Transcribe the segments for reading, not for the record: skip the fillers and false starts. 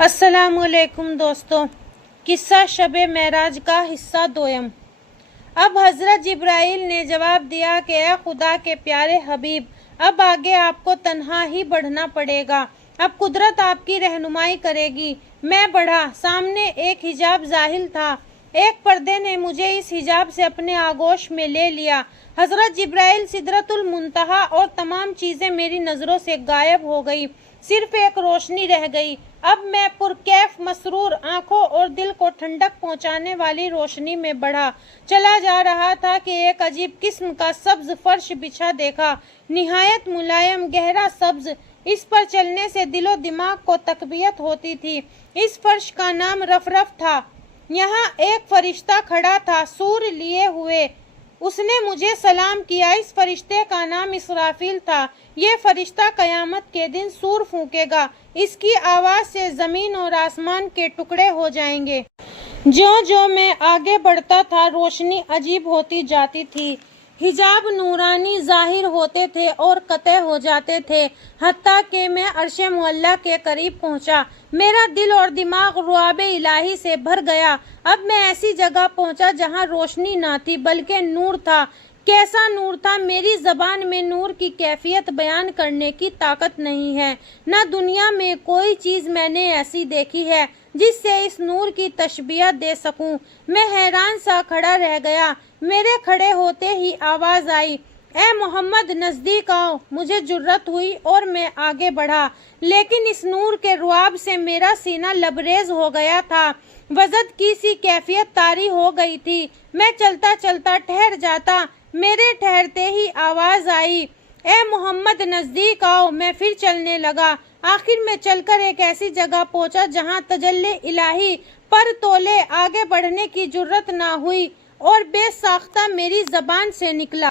السلام علیکم دوستو، قصہ شب معراج کا حصہ دوم۔ اب حضرت جبرائیل نے جواب دیا کہ اے خدا کے پیارے حبیب، اب آگے آپ کو تنہا ہی بڑھنا پڑے گا، اب قدرت آپ کی رہنمائی کرے گی۔ میں بڑھا، سامنے ایک حجاب ظاہر تھا، ایک پردے نے مجھے اس حجاب سے اپنے آغوش میں لے لیا۔ حضرت جبرائیل، سدرۃ المنتہا اور تمام چیزیں میری نظروں سے غائب ہو گئی، صرف ایک روشنی رہ گئی۔ اب میں پرکیف مسرور آنکھوں اور دل کو ٹھنڈک پہنچانے والی روشنی میں بڑھا چلا جا رہا تھا کہ ایک عجیب قسم کا سبز فرش بچھا دیکھا، نہایت ملائم گہرا سبز۔ اس پر چلنے سے دل و دماغ کو تقویت ہوتی تھی۔ اس فرش کا نام رفرف تھا۔ یہاں ایک فرشتہ کھڑا تھا سور لیے ہوئے، اس نے مجھے سلام کیا۔ اس فرشتے کا نام اسرافیل تھا۔ یہ فرشتہ قیامت کے دن سور پھونکے گا، اس کی آواز سے زمین اور آسمان کے ٹکڑے ہو جائیں گے۔ جو میں آگے بڑھتا تھا روشنی عجیب ہوتی جاتی تھی، حجاب نورانی ظاہر ہوتے تھے اور قطع ہو جاتے تھے، حتیٰ کہ میں عرش معلیٰ کے قریب پہنچا۔ میرا دل اور دماغ رعب الہی سے بھر گیا۔ اب میں ایسی جگہ پہنچا جہاں روشنی نہ تھی بلکہ نور تھا۔ کیسا نور تھا! میری زبان میں نور کی کیفیت بیان کرنے کی طاقت نہیں ہے۔ نہ دنیا میں کوئی چیز میں نے ایسی دیکھی ہے جس سے اس نور کی تشبیہ دے سکوں۔ میں حیران سا کھڑا رہ گیا۔ میرے کھڑے ہوتے ہی آواز آئی، اے محمد نزدیک آؤ۔ مجھے جرأت ہوئی اور میں آگے بڑھا، لیکن اس نور کے رعب سے میرا سینہ لبریز ہو گیا تھا، وجد کی سی کیفیت طاری ہو گئی تھی۔ میں چلتا چلتا ٹھہر جاتا، میرے ٹھہرتے ہی آواز آئی، اے محمد نزدیک آؤ۔ میں پھر چلنے لگا، آخر میں چل کر ایک ایسی جگہ پہنچا جہاں تجلی الہی پر تولے آگے بڑھنے کی جرأت نہ ہوئی اور بے ساختہ میری زبان سے نکلا،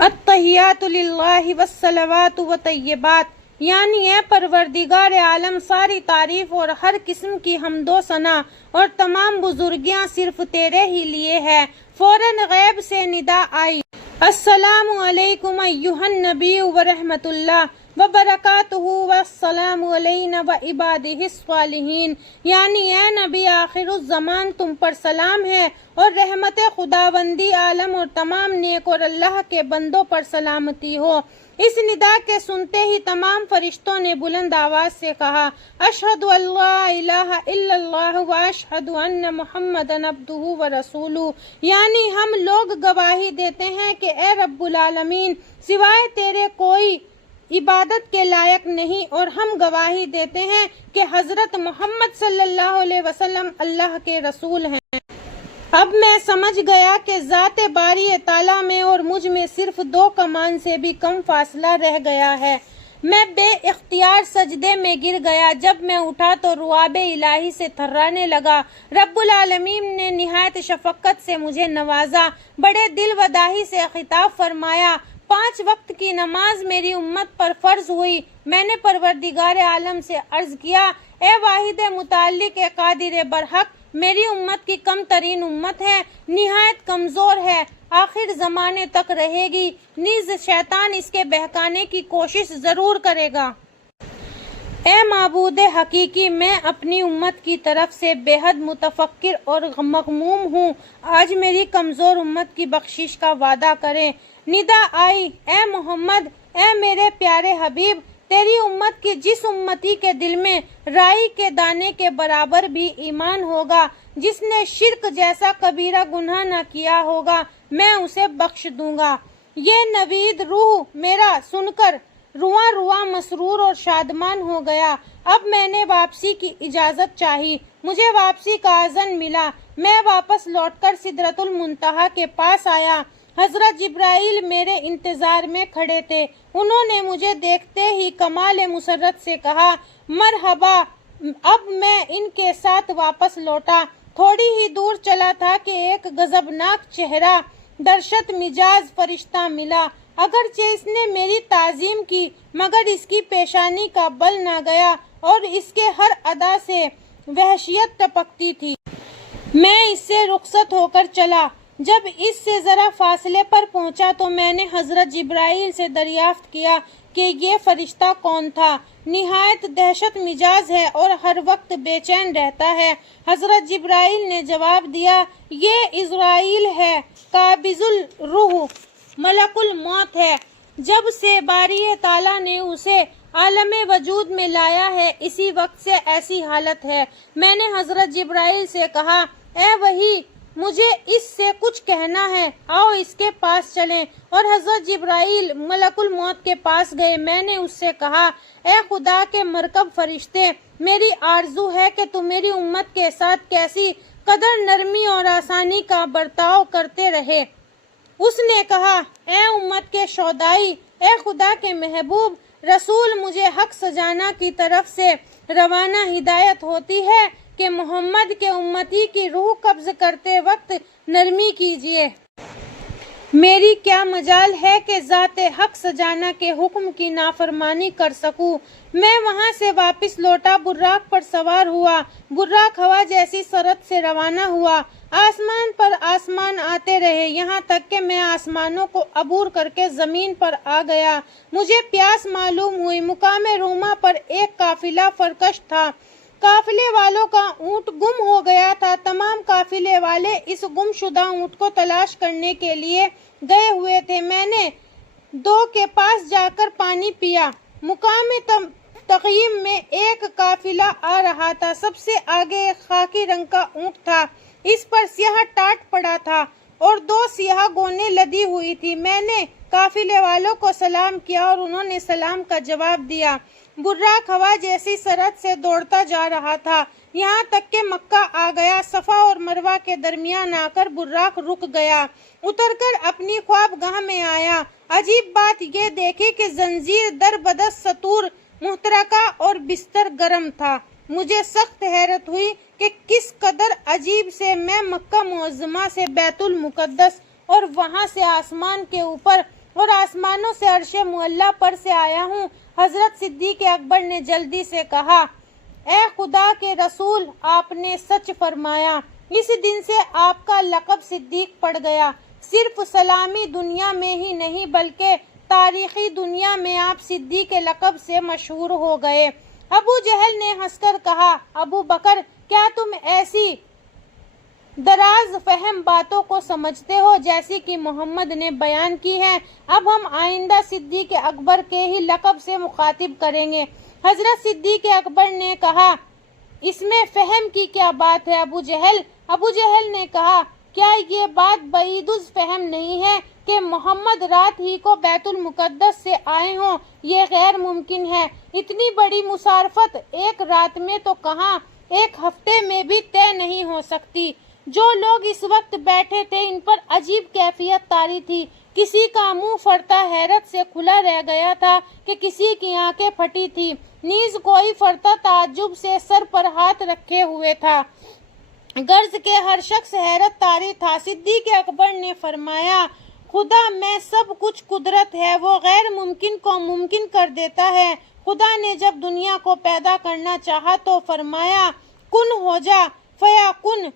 التحیات للہ والصلوات والطیبات، یعنی اے پروردگار عالم، ساری تعریف اور ہر قسم کی حمد و ثنا اور تمام بزرگیاں صرف تیرے ہی لیے ہے۔ فوراً غیب سے ندا آئی، السلام علیکم ایھا النبی ورحمۃ اللہ وبرکاتہ والسلام علینا وعبادہ الصالحین، یعنی اے نبی آخر الزمان، تم پر سلام ہے اور رحمت خداوندی عالم اور تمام نیک اور اللہ کے بندوں پر سلامتی ہو۔ اس ندا کے سنتے ہی تمام فرشتوں نے بلند آواز سے کہا، اشہد ان لا الہ الا اللہ واشہد ان محمدًا عبدہ ورسولہ، یعنی ہم لوگ گواہی دیتے ہیں کہ اے رب العالمین، سوائے تیرے کوئی عبادت کے لائق نہیں، اور ہم گواہی دیتے ہیں کہ حضرت محمد صلی اللہ علیہ وسلم اللہ کے رسول ہیں۔ اب میں سمجھ گیا کہ ذات باری تعالیٰ میں اور مجھ میں صرف 2 کمان سے بھی کم فاصلہ رہ گیا ہے۔ میں بے اختیار سجدے میں گر گیا۔ جب میں اٹھا تو رعب الہی سے تھرانے لگا۔ رب العالمین نے نہایت شفقت سے مجھے نوازا، بڑے دل وداعی سے خطاب فرمایا۔ 5 وقت کی نماز میری امت پر فرض ہوئی۔ میں نے پروردگار عالم سے عرض کیا، اے واحد متعلق، اے قادر برحق، میری امت کی کم ترین امت ہے، نہایت کمزور ہے، آخر زمانے تک رہے گی، نیز شیطان اس کے بہکانے کی کوشش ضرور کرے گا۔ اے معبود حقیقی، میں اپنی امت کی طرف سے بے حد متفکر اور مغموم ہوں، آج میری کمزور امت کی بخشش کا وعدہ کریں۔ ندا آئی، اے محمد، اے میرے پیارے حبیب، تیری امت کی جس امتی کے دل میں رائی کے دانے کے برابر بھی ایمان ہوگا، جس نے شرک جیسا کبیرہ گناہ نہ کیا ہوگا، میں اسے بخش دوں گا۔ یہ نوید روح میرا سن کر رواں رواں مسرور اور شادمان ہو گیا۔ اب میں نے واپسی کی اجازت چاہی، مجھے واپسی کا اذن ملا۔ میں واپس لوٹ کر سدرۃ المنتہا کے پاس آیا۔ حضرت جبرائیل میرے انتظار میں کھڑے تھے۔ انہوں نے مجھے دیکھتے ہی کمال مسرت سے کہا، مرحبا۔ اب میں ان کے ساتھ واپس لوٹا۔ تھوڑی ہی دور چلا تھا کہ ایک غضبناک چہرہ، درشت مزاج فرشتہ ملا۔ اگرچہ اس نے میری تعظیم کی، مگر اس کی پیشانی کا بل نہ گیا اور اس کے ہر ادا سے وحشیت ٹپکتی تھی۔ میں اس سے رخصت ہو کر چلا۔ جب اس سے ذرا فاصلے پر پہنچا تو میں نے حضرت جبرائیل سے دریافت کیا کہ یہ فرشتہ کون تھا، نہایت دہشت مزاج ہے اور ہر وقت بے چین رہتا ہے۔ حضرت جبرائیل نے جواب دیا، یہ اسرائیل ہے، قابض الروح، ملک الموت ہے۔ جب سے باری تعالیٰ نے اسے عالم وجود میں لایا ہے، اسی وقت سے ایسی حالت ہے۔ میں نے حضرت جبرائیل سے کہا، اے وحی، مجھے اس سے کچھ کہنا ہے، آؤ اس کے پاس چلیں۔ اور حضرت جبرائیل ملک الموت کے پاس گئے۔ میں نے اس سے کہا، اے خدا کے مرکب فرشتے، میری آرزو ہے کہ تم میری امت کے ساتھ کیسی قدر نرمی اور آسانی کا برتاؤ کرتے رہے۔ اس نے کہا، اے امت کے شہدائی، اے خدا کے محبوب رسول، مجھے حق سجانہ کی طرف سے روانہ ہدایت ہوتی ہے کہ محمد کے امتی کی روح قبض کرتے وقت نرمی کیجیے۔ میری کیا مجال ہے کہ ذات حق سجانہ کے حکم کی نافرمانی کر سکوں۔ میں وہاں سے واپس لوٹا، براق پر سوار ہوا، براق ہوا جیسی سرعت سے روانہ ہوا۔ آسمان پر آسمان آتے رہے، یہاں تک کہ میں آسمانوں کو عبور کر کے زمین پر آ گیا۔ مجھے پیاس معلوم ہوئی۔ مقام روما پر ایک قافلہ فرکش تھا۔ قافلے والوں کا اونٹ گم ہو گیا تھا۔ تمام قافلے والے اس گم شدہ اونٹ کو تلاش کرنے کے لیے گئے ہوئے تھے۔ میں نے دو کے پاس جا کر پانی پیا۔ مقام تقییم میں ایک قافلہ آ رہا تھا۔ سب سے آگے ایک خاکی رنگ کا اونٹ تھا، اس پر سیاہ ٹاٹ پڑا تھا اور دو سیاہ گونے لدی ہوئی تھی۔ میں نے قافلے والوں کو سلام کیا اور انہوں نے سلام کا جواب دیا۔ براق ہوا جیسی سرعت سے دوڑتا جا رہا تھا، یہاں تک کہ مکہ آ گیا۔ صفا اور مروہ کے درمیان آ کر براق رک گیا، اتر کر اپنی خوابگاہ میں آیا۔ عجیب بات یہ دیکھی کہ زنجیر در بدست ستور محترقہ اور بستر گرم تھا۔ مجھے سخت حیرت ہوئی کہ کس قدر عجیب سے میں مکہ معظمہ سے بیت المقدس اور وہاں سے آسمان کے اوپر اور آسمانوں سے عرش معلیٰ پر سے آیا ہوں۔ حضرت صدیق اکبر نے جلدی سے کہا، اے خدا کے رسول، آپ نے سچ فرمایا۔ اس دن سے آپ کا لقب صدیق پڑ گیا۔ صرف اسلامی دنیا میں ہی نہیں بلکہ تاریخی دنیا میں آپ صدیق کے لقب سے مشہور ہو گئے۔ ابو جہل نے ہنس کر کہا، ابو بکر، کیا تم ایسی دراز فہم باتوں کو سمجھتے ہو جیسی کہ محمد نے بیان کی ہے؟ اب ہم آئندہ صدیق اکبر کے ہی لقب سے مخاطب کریں گے۔ حضرت صدیق اکبر نے کہا، اس میں فہم کی کیا بات ہے ابو جہل؟ ابو جہل نے کہا، کیا یہ بات بعید الفہم نہیں ہے کہ محمد رات ہی کو بیت المقدس سے آئے ہوں؟ یہ غیر ممکن ہے۔ اتنی بڑی مسافت ایک رات میں تو کہاں ایک ہفتے میں بھی طے نہیں ہو سکتی۔ جو لوگ اس وقت بیٹھے تھے ان پر عجیب کیفیت طاری تھی۔ کسی کا منہ فرتا حیرت سے کھلا رہ گیا تھا کہ کسی کی آنکھیں پھٹی تھی، نیز کوئی فرتا تعجب سے سر پر ہاتھ رکھے ہوئے تھا، غرض کہ ہر شخص حیرت طاری تھا۔ صدیق اکبر نے فرمایا، خدا میں سب کچھ قدرت ہے، وہ غیر ممکن کو ممکن کر دیتا ہے۔ خدا نے جب دنیا کو پیدا کرنا چاہا تو فرمایا، کن ہو جا فیکن۔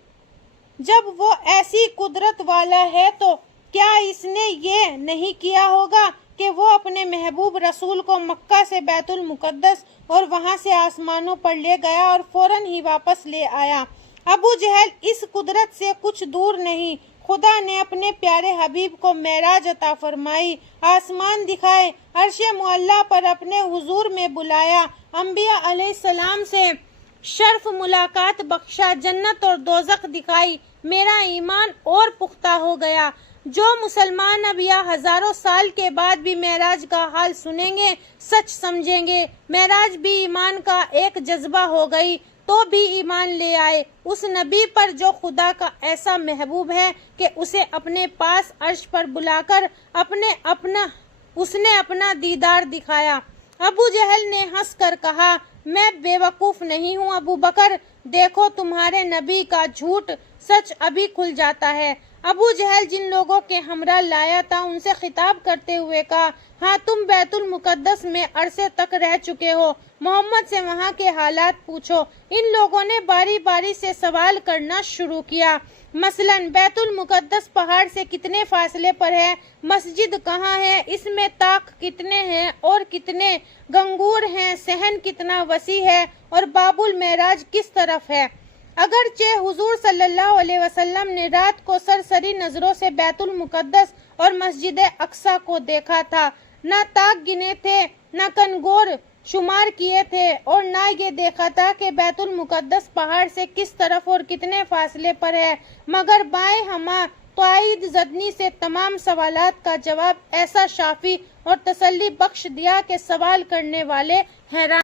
جب وہ ایسی قدرت والا ہے تو کیا اس نے یہ نہیں کیا ہوگا کہ وہ اپنے محبوب رسول کو مکہ سے بیت المقدس اور وہاں سے آسمانوں پر لے گیا اور فوراً ہی واپس لے آیا؟ ابو جہل اس قدرت سے کچھ دور نہیں۔ خدا نے اپنے پیارے حبیب کو معراج عطا فرمائی، آسمان دکھائے، عرش معلیٰ پر اپنے حضور میں بلایا، انبیاء علیہ السلام سے شرف ملاقات بخشا، جنت اور دوزخ دکھائی۔ میرا ایمان اور پختہ ہو گیا۔ جو مسلمان اب یا ہزاروں سال کے بعد بھی معراج کا حال سنیں گے، سچ سمجھیں گے۔ معراج بھی ایمان کا ایک جذبہ ہو گئی تو بھی ایمان لے آئے اس نبی پر جو خدا کا ایسا محبوب ہے کہ اسے اپنے پاس عرش پر بلا کر اس نے اپنا دیدار دکھایا۔ ابو جہل نے ہنس کر کہا، میں بے وقوف نہیں ہوں ابو بکر، دیکھو تمہارے نبی کا جھوٹ سچ ابھی کھل جاتا ہے۔ ابو جہل جن لوگوں کے ہمراہ لایا تھا ان سے خطاب کرتے ہوئے کہا، ہاں تم بیت المقدس میں عرصے تک رہ چکے ہو، محمد سے وہاں کے حالات پوچھو۔ ان لوگوں نے باری باری سے سوال کرنا شروع کیا، مثلاً بیت المقدس پہاڑ سے کتنے فاصلے پر ہے، مسجد کہاں ہے، اس میں طاق کتنے ہیں اور کتنے گنگور ہیں، صحن کتنا وسیع ہے اور باب المعراج کس طرف ہے۔ اگرچہ حضور صلی اللہ علیہ وسلم نے رات کو سرسری نظروں سے بیت المقدس اور مسجد اقصی کو دیکھا تھا، نہ طاق گنے تھے، نہ کنگور شمار کیے تھے، اور نہ یہ دیکھا تھا کہ بیت المقدس پہاڑ سے کس طرف اور کتنے فاصلے پر ہے، مگر بائیں ہمہ تائید زدنی سے تمام سوالات کا جواب ایسا شافی اور تسلی بخش دیا کہ سوال کرنے والے حیران